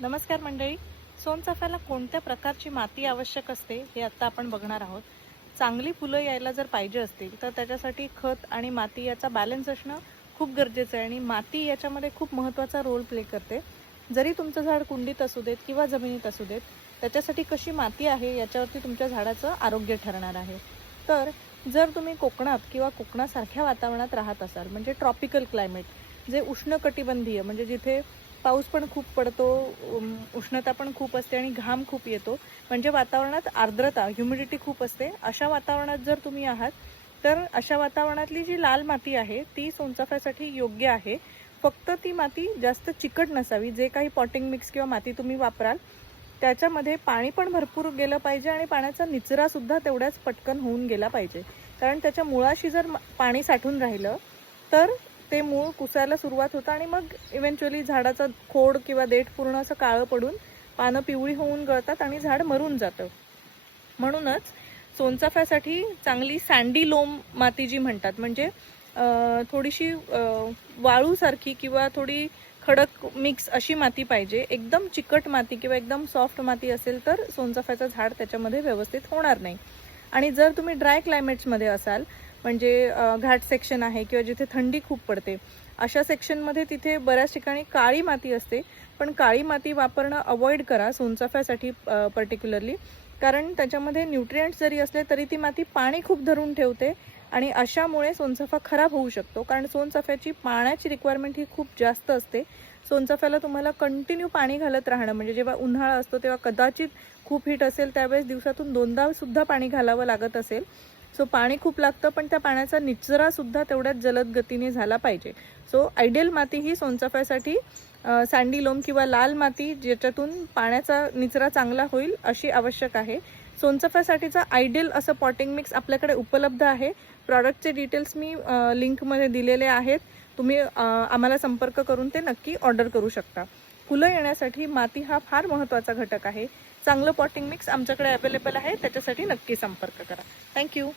नमस्कार मंडळी. सोनचाफ्याला कोणत्या प्रकारची माती आवश्यक असते हे आता आपण बघणार आहोत. चांगली फुलं यायला जर पाहिजे असतील तर त्याच्यासाठी खत आणि माती याचा बॅलन्स असणं खूप गरजेचं आहे आणि माती याच्यामध्ये खूप महत्त्वाचा रोल प्ले करते. जरी तुमचं झाड कुंडीत असू देत किंवा जमिनीत असू देत, त्याच्यासाठी कशी माती आहे याच्यावरती तुमच्या झाडाचं आरोग्य ठरणार आहे. तर जर तुम्ही कोकणात किंवा कोकणासारख्या वातावरणात राहत असाल, म्हणजे ट्रॉपिकल क्लायमेट, जे उष्णकटिबंधीय, म्हणजे जिथे पाऊस पण खूप पडतो, उष्णता पण खूप असते आणि घाम खूप येतो, म्हणजे वातावरणात आर्द्रता, ह्युमिडिटी खूप असते, अशा वातावरणात जर तुम्ही आहात तर अशा वातावरणातली जी लाल माती आहे ती सोनचाफ्यासाठी योग्य आहे. फक्त ती माती जास्त चिकट नसावी. जे काही पॉटिंग मिक्स किंवा माती तुम्ही वापराल त्याच्यामध्ये पाणी पण भरपूर गेलं पाहिजे आणि पाण्याचा निचरा सुद्धा तेवढ्याच पटकन होऊन गेला पाहिजे. कारण त्याच्या मुळाशी जर पाणी साठून राहिलं तर ते मूळ कुसायला सुरुवात होतं आणि मग इव्हेंच्युअली झाडाचा खोड किंवा देठ पूर्ण असं काळं पडून पानं पिवळी होऊन गळतात आणि झाड मरून जातं. म्हणूनच सोनचाफ्यासाठी चांगली सँडी लोम माती जी म्हणतात, म्हणजे थोडीशी वाळूसारखी किंवा थोडी खडक मिक्स अशी माती पाहिजे. एकदम चिकट माती किंवा एकदम सॉफ्ट माती असेल तर सोनचाफ्याचं झाड त्याच्यामध्ये व्यवस्थित होणार नाही. आणि जर तुम्ही ड्राय क्लायमेट्समध्ये असाल, म्हणजे घाट सेक्शन आहे किंवा जिथे थंडी खूप पडते, अशा सेक्शनमध्ये तिथे बऱ्याच ठिकाणी काळी माती असते. पण काळी माती वापरणं अवॉइड करा सोनचाफ्यासाठी पर्टिक्युलरली. कारण त्याच्यामध्ये न्यूट्रिएंट्स जरी असले तरी ती माती पाणी खूप धरून ठेवते आणि अशामुळे सोनचाफा खराब होऊ शकतो. कारण सोनचाफ्याची पाण्याची रिक्वायरमेंट ही खूप जास्त असते. सोनचाफ्याला तुम्हाला कंटिन्यू पाणी घालत राहणं, म्हणजे जेव्हा उन्हाळा असतो तेव्हा कदाचित खूप हीट असेल त्यावेळेस दिवसातून 2दा सुद्धा पाणी घालावं लागत असेल. सो पाणी खूप लागतं, पण त्या पाण्याचा निचरा सुद्धा तेवढ्याच जलद गतीने झाला पाहिजे. सो आयडियल माती ही सोनचाफ्यासाठी सँडी लोम किंवा लाल माती, ज्याच्यातून पाण्याचा निचरा चांगला होईल अशी आवश्यक आहे. सोनचाफ्यासाठीचा आयडियल असं पॉटिंग मिक्स आपल्याकडे उपलब्ध आहे. प्रॉडक्टचे डिटेल्स मी लिंकमध्ये दिलेले आहेत. तुम्ही आम्हाला संपर्क करून ते नक्की ऑर्डर करू शकता. फुलं येण्यासाठी माती हा फार महत्त्वाचा घटक आहे. चांगलं पॉटिंग मिक्स आमच्याकडे अवेलेबल आहे, त्याच्यासाठी नक्की संपर्क करा. थँक्यू.